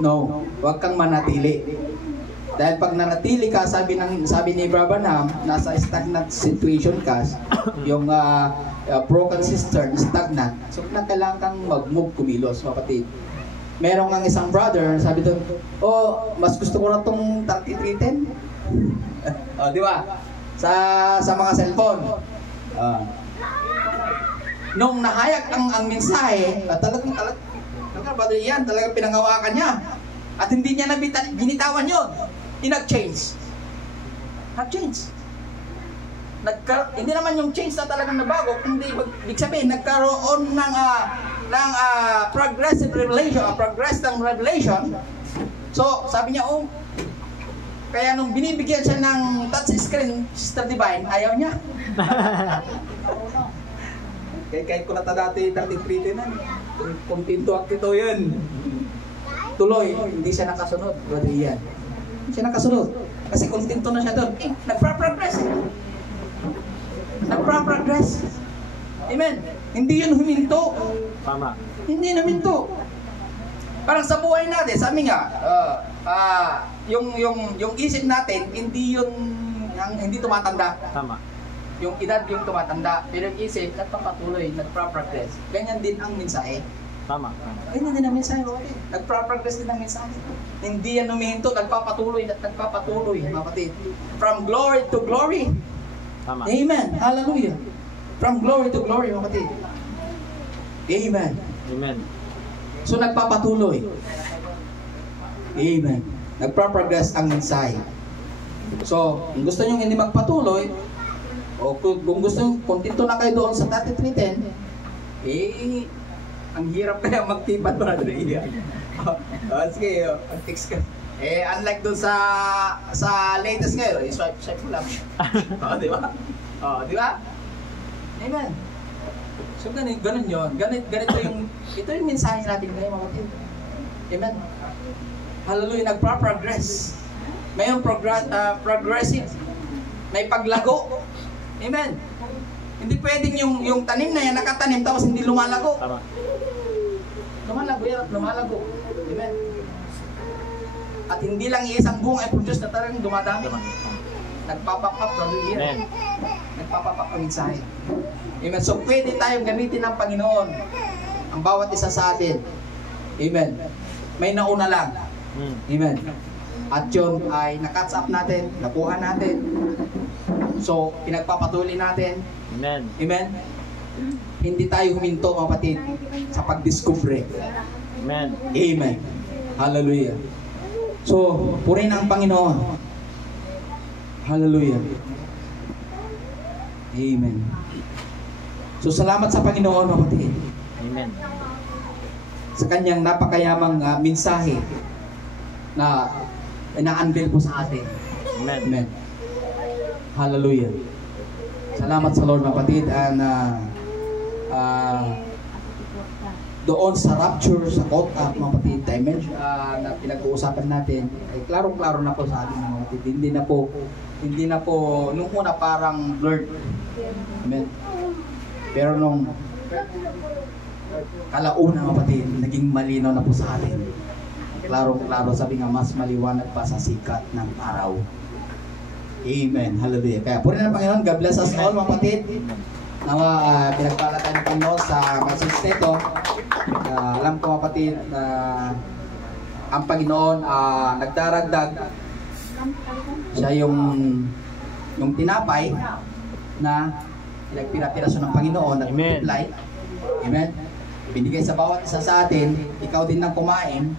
No, huwag kang manatili. Dahil pag nanatili ka, sabi ni Branham, nasa stagnant situation ka, yung broken cistern, stagnant. So, kailangan kang mag-move, kumilos, kapatid. Meron kang isang brother, sabi doon, mas gusto ko na itong 3310. Di ba? Sa mga cellphone. Nung nahayag ang mensahe, talagang brother yan, talagang pinangawakan niya. At hindi niya binitawan yun. Nag-change. Hindi naman yung change na talagang nabago, kundi ibig sabihin, nagkaroon ng progressive revelation, So, sabi niya, kaya nung binibigyan siya ng touch screen, Sister Divine, ayaw niya. Kahit ko nata dati 33 na. Kontento at ito yan. Tuloy, hindi siya nakasunod. Brother Ian. Hindi siya nakasunod. Kasi kontento na siya doon. Nagpa-progress. Nagpa-progress. Amen. Hindi yun huminto. Tama. Hindi huminto. Parang sa buhay natin, sabi nga, yung isip natin, hindi tumatanda. Tama. Yung edad yung tumatanda, pero yung isip, nagpapatuloy, nagpa-progress. Ganyan din ang mensahe. Tama. Ganyan din ang mensahe, kapatid. Nagpa-progress din ang mensahe. Hindi yan humihinto, nagpapatuloy at nagpapatuloy, kapatid. From glory to glory. Tama. Amen. Hallelujah. From glory to glory, kapatid. Amen. Amen. So nagpapatuloy. Amen. Nagpa-progress ang mensahe. So, kung gusto nyo hindi magpatuloy, o kung gusto nyo, kontento na kayo doon sa 3310, ang hirap kaya magtipan, brother Ian. Sige, mag-text ka. Unlike doon sa latest ngayon, swipe mo lang. Di ba? Di ba? Amen. So, ganun yun. Ganito ito yung mensahe natin ngayon, mga kapatid. Amen. Hallelujah, nagpa-progress. Mayroong progressive. May paglago. Amen. Hindi pwedeng yung tanim na yan, nakatanim, tapos hindi lumalago. Tama. Lumalago yan, lumalago. Amen. At hindi lang isang bunga ay produce na talagang dumadami. Nagpapapap, Amen. nagpapapap ang mensahe. Amen. So, pwede tayong gamitin ng Panginoon ang bawat isa sa atin. Amen. May nauna lang. Amen. At yun ay na-catch up natin, nakuha natin. So, pinagpapatuloy natin. Amen. Amen. Hindi tayo huminto, mga kapatid, sa pagdiskubre. Amen. Amen. Hallelujah. So, purihin ang Panginoon. Hallelujah. Amen. So, salamat sa Panginoon, mga kapatid. Amen. Sa kanyang napakayamang mensahe na ina-unveil po sa atin. Amen. Amen. Hallelujah. Salamat sa Lord, mga kapatid. And doon sa rapture, sa caught up, mga kapatid, dimension na pinag-uusapan natin, ay klarong-klaro na po sa ating mga kapatid. Hindi na po, nung una parang blurred. Amen. Pero nung kalauna, mga kapatid, naging malinaw na po sa atin. Klarong-klaro, sabi nga, mas maliwanag pa sa sikat ng araw. Amen. Hallelujah. Kaya purihin ng Panginoon. God bless us all, mga kapatid. Nawa, pinagpala tayo ng Panginoon sa message nito. Alam ko, mga kapatid, na ang Panginoon nagdaragdag. Siya yung tinapay na pinagpira-piraso ng Panginoon at multiply. Amen. Binigay sa bawat isa sa atin, ikaw din nang kumain,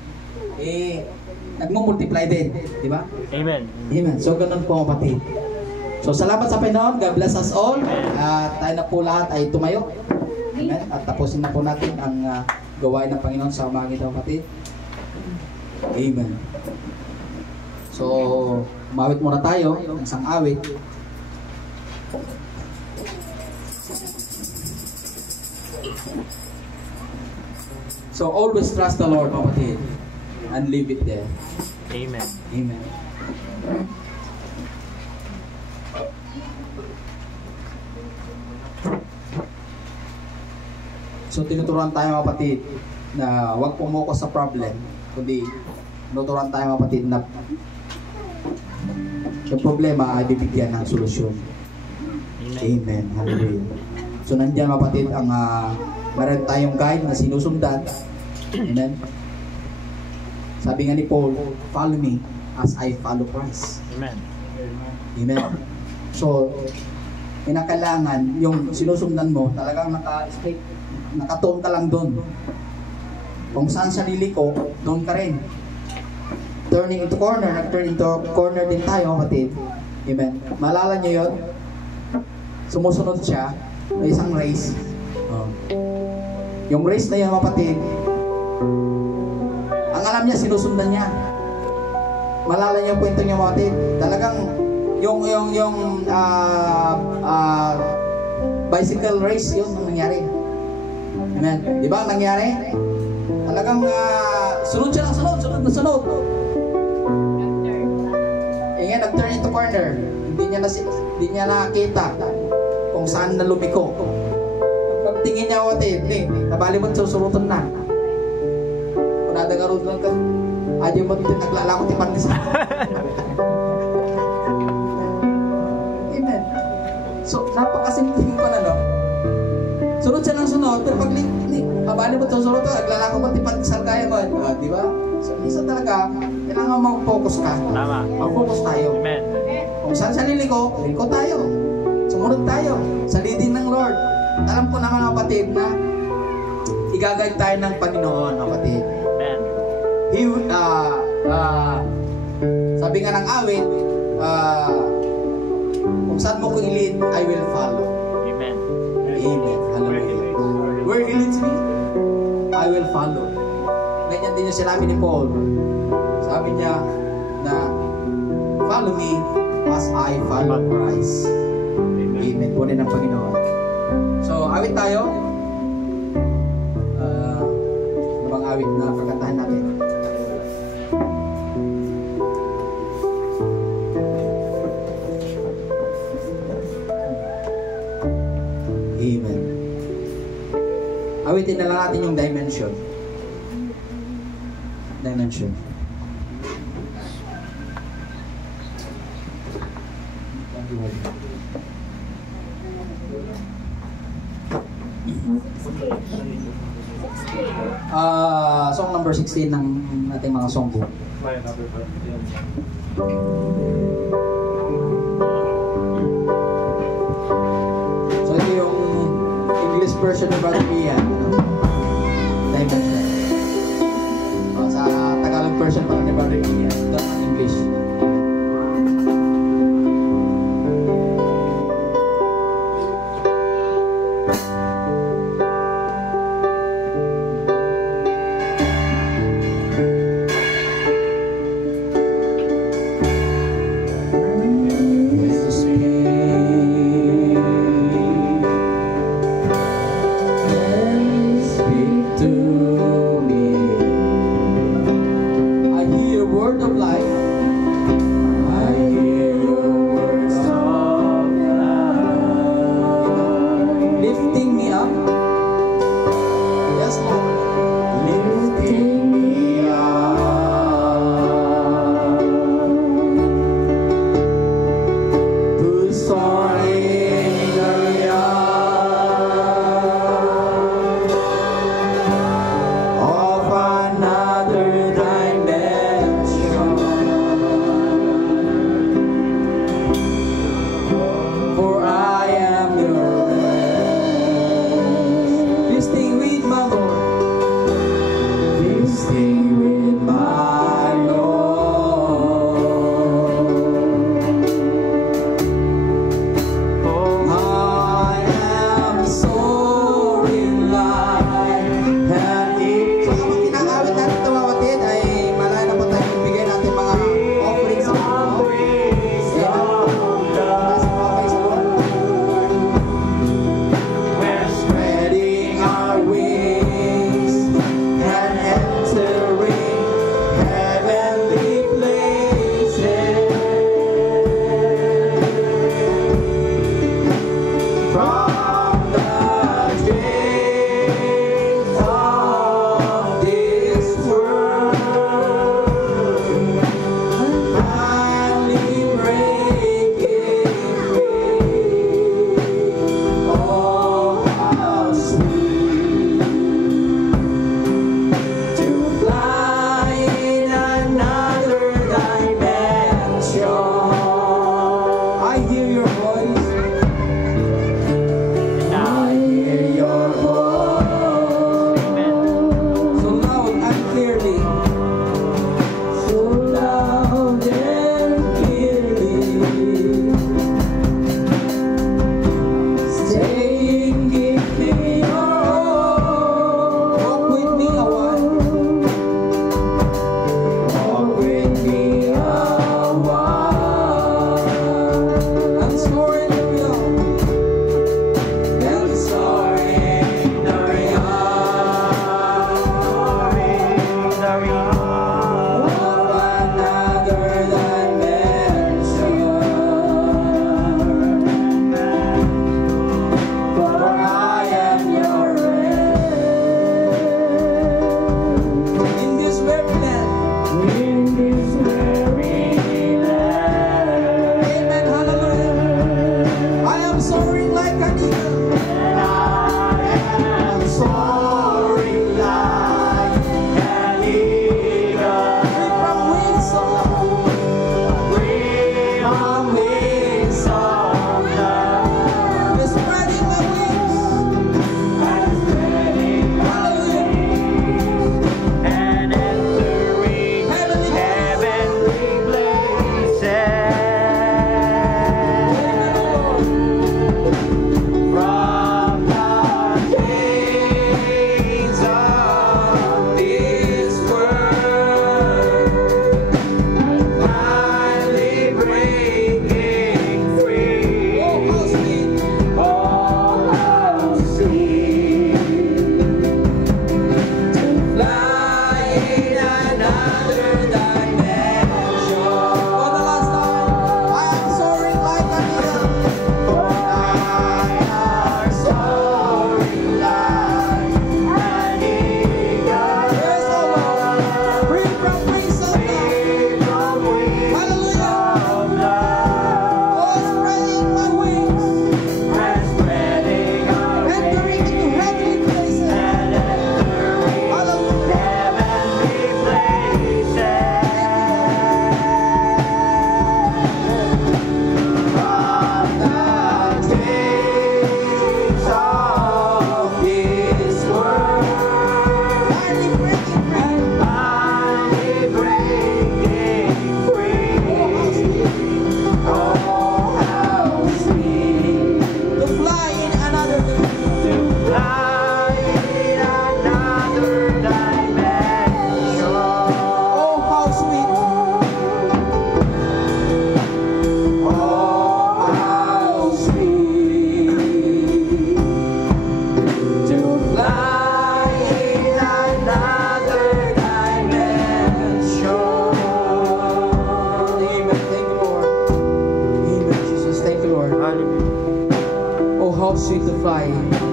nagmumultiply din, di ba? Amen. Amen. So, ganun po, kapatid. So, salamat sa Panginoon. God bless us all. Tayo na po lahat ay tumayo. Amen. At tapusin na po natin ang gawain ng Panginoon sa umaga ito, kapatid. Amen. So, umawit muna tayo ng isang awit. So, always trust the Lord, kapatid, and leave it there. Amen. Amen. So, tinuturuan tayo, mga kapatid, na huwag pumuko sa problem, kundi tinuturuan tayo, mga kapatid, na yung problema ay bibigyan ng solusyon. Amen. Hallelujah. So, nandiyan, mga kapatid, ang meron tayong guide na sinusundan. Amen. Sabi nga ni Paul, follow me as I follow Christ. Amen. Amen. So, kinakailangan yung sinusundan mo, talagang naka-straight, nakatone ka lang doon. Kung saan sa liliko, doon ka rin. Turning into corner, nag-turn into corner din tayo, kapatid. Amen. Maalala nyo yun? Sumusunod siya, may isang race. Yung race na yun, kapatid, ang alam niya, sinusundan niya. Malala niya yung kwento niya, kapatid. Talagang yung bicycle race, yun ang nangyari. Amen. Di ba ang nangyari? Talagang sunod siya ng sunod, sunod na sunod. Ngayon, nag-turn into corner. Hindi niya nakakita kung saan na lumiko. Pagtingin niya ako, nabali mo susurutan na. Kung nadagarod lang ka, adyo mo dito naglalako ti Pangis. Amen. So, napakasimpleng pa na, no? Sunod siya ng sunod, pero pag nabali mo susurutan, naglalako mo ti Pangis kaya mo. Di ba? So, isa talaga, kailangan mag-focus ka. Tama. Mag-focus tayo. Amen. Kung saan siya liliko, liliko tayo. Sumunod tayo sa leading ng Lord. Alam ko naman kapatid na igagayad tayo ng Panginoon, kapatid. Amen. Sabi nga ng awit, kung saan mo ko i-lead, I will follow. Amen. Amen. Hallelujah. Where He leads me, I will follow. Ganyan din yung sinabi ni Paul. Sabi niya na follow me as I follow Christ. Amen. Punin ng Panginoon. So, awit tayo. Ano bang awit na kakantahan natin? Amen. Awitin na lang natin yung dimension. Dimension. Song number 16 ng ating mga songbook. So ito yung English version ng Brother Ian. Dimension. Sa Tagalog version pala ni Brother Ian. Ito ang English. To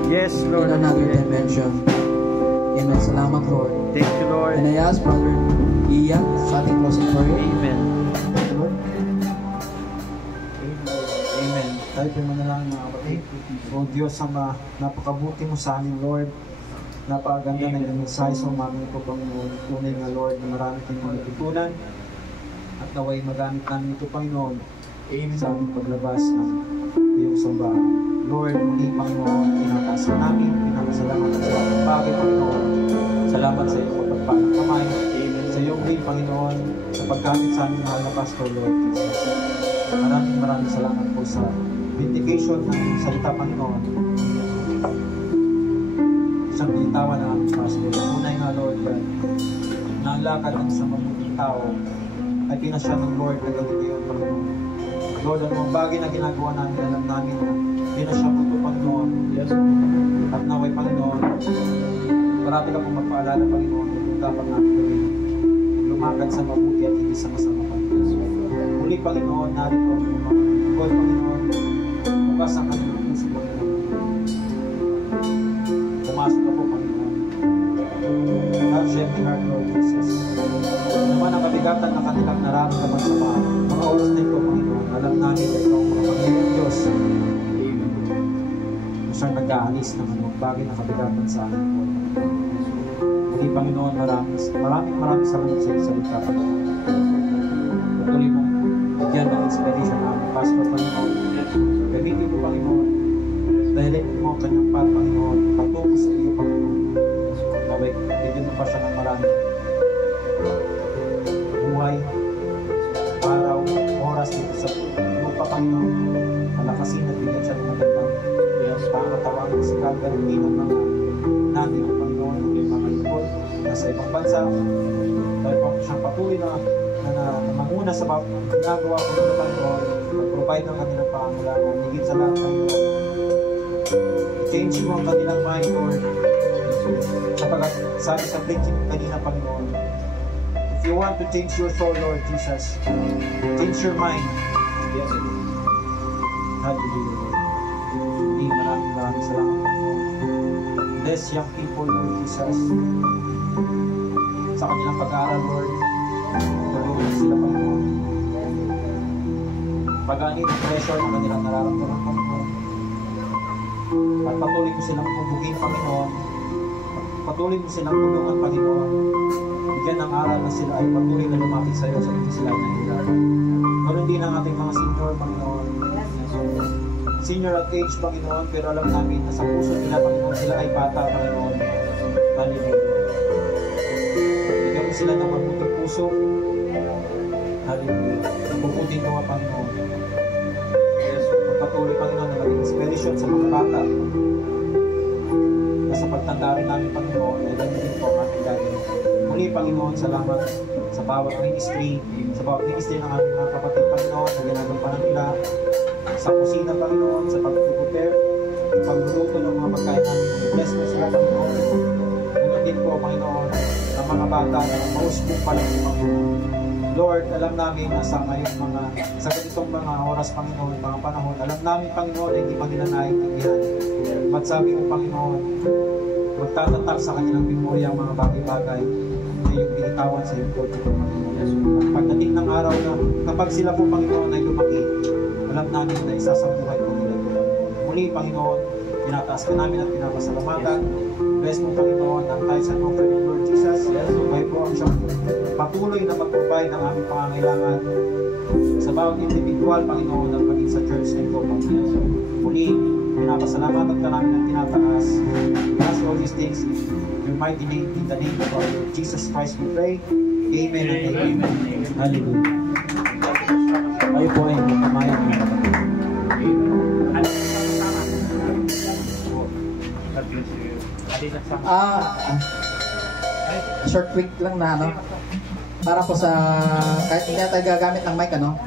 Yes, Lord. In another dimension. Amen. Salamat, Lord. Thank you, Lord. And I ask Brother Ian sa ating closing prayer. Amen. Lord. Amen. Tayo po manalangin mga kapatid. O Diyos, Ama, napakabuti mo sa amin, Lord. Napakaganda ng iyong mensahe sa umaga ko, Panginoon. Tunay nga, Lord, na marami tayong natutunan at naway magamit namin ito, Panginoon, sa aming paglabas ng iyong sambahan. Lord, muli, Panginoon, pinataas ka namin, pinakasalamat sa mga bagay, Panginoon. Salamat sa iyong pagpapalang kamay. Sa iyong rin, Panginoon, sa paggamit sa aming mahal na Pastor, Lord Jesus. Maraming salamat po sa vindication ng salita, Panginoon. Isang binitawan na aming Pastor. Unay nga, Lord, na ang lakad ng isang mabuting tao ay pinasya ng Lord na gawin iyon, Panginoon. Lord, ang mga bagay na ginagawa namin, alam namin na pinasya po ito, Panginoon. Yes. At naway, Panginoon, marami na pong magpaalala, Panginoon, kung dapat namin gawin. Lumakad sa mabuti at hindi sa masama, Panginoon. Muli, Panginoon, narito ang mga God, Panginoon, bukas ang kanilang puso, Panginoon. Pumasok na po, Panginoon. Not empty heart, Lord Jesus. Naman ang kabigatan na kanilang nararamdaman sa mga oras na ito, Panginoon. Alam namin na ito ang mga Panginoon Diyos. Siyang nag-aalis ng bagay na kabigatan sa amin po. Hindi, Panginoon, maraming salamat sa iyo sa salita, Panginoon. Patuloy mong bigyan ng inspiration ng aming Pastor, Panginoon. Gamitin mo, Panginoon. Direct mo ang kanyang path, Panginoon. Patungo sa iyo, Panginoon. Naway, bigyan mo pa siya ng maraming buhay, araw, oras dito sa lupa, Panginoon. Malakasin at bigyan siya ng magandang pangatawang si Calvary ng mga natin ng Panginoon ng mga lingkod nasa ibang bansa. Dahil po siyang patuloy na manguna sa ginagawa ko ng Panginoon, mag-provide ng kanilang pangangailangan, higit sa lahat, Panginoon. Change mo ang kanilang mind, Lord. Sapagat sabi sa preaching kanina, Panginoon, If you want to change your soul, Lord Jesus, change your mind. Yes, Lord. Hallelujah, Lord. Maraming salamat. Bless young people, Lord Jesus. Sa kanilang pag-aaral, Lord, tulungan sila, Panginoon. Pag-aanin ang pressure na kanilang nararamdaman, Panginoon. At patuloy ko silang pumugin, Panginoon. Patuloy mo silang tulungan, Panginoon. Bigyan ng aral na sila ay patuloy na lumapit sa iyo sa hindi sila ay nahilar. Ganoon din ang ating mga senior, Panginoon. Senior at age, Panginoon, pero alam namin na sa puso nila, Panginoon, sila ay bata, Panginoon. Hallelujah. Bigyan mo sila ng mabuting puso. Hallelujah. Mabuting gawa, Panginoon. Patuloy, Panginoon, na maging inspiration sa mga bata. Na sa pagtanda rin namin, Panginoon, ay ganyan din po ang ating gagawin. Muli, Panginoon, salamat sa bawat ministry, ng aming mga kapatid, Panginoon, na ginagampanan nila sa kusina, Panginoon, sa pag-prepare, pagluluto ng mga pagkain namin. Bless mo sila, Panginoon. Ganyan din po, Panginoon, ang mga bata na mausbong pa lang sa Panginoon. Lord, alam namin na sa ganitong mga oras, Panginoon, mga panahon, alam namin, Panginoon, na hindi pa nila naiintindihan. At sabi mo, Panginoon, magtatatak sa kanilang memorya ang mga bagay-bagay na yung binitawan sa iyong kotse, Panginoon. Pagdating ng araw na kapag sila po, Panginoon, ay lumaki, alam namin na isasambuhay po nila ito. Muli, Panginoon, pinataas ka namin at pinapasalamatan. Bless mo, Panginoon, ang tayo sa offering ng Lord Jesus. Kayo po ang siyang patuloy na mag-provide ng aming pangangailangan sa bawat individual, Panginoon, at maging sa church na ito, Panginoon. Muli, pinapasalamatan ka namin at tinataas. We ask all these things in your mighty name, in the name of our Lord Jesus Christ, we pray. Amen and amen. Hallelujah. Kayo po ay kamayan ng kapatid. Short quick lang na, ano? Para po sa, kahit hindi na tayo gagamit ng mic, ano?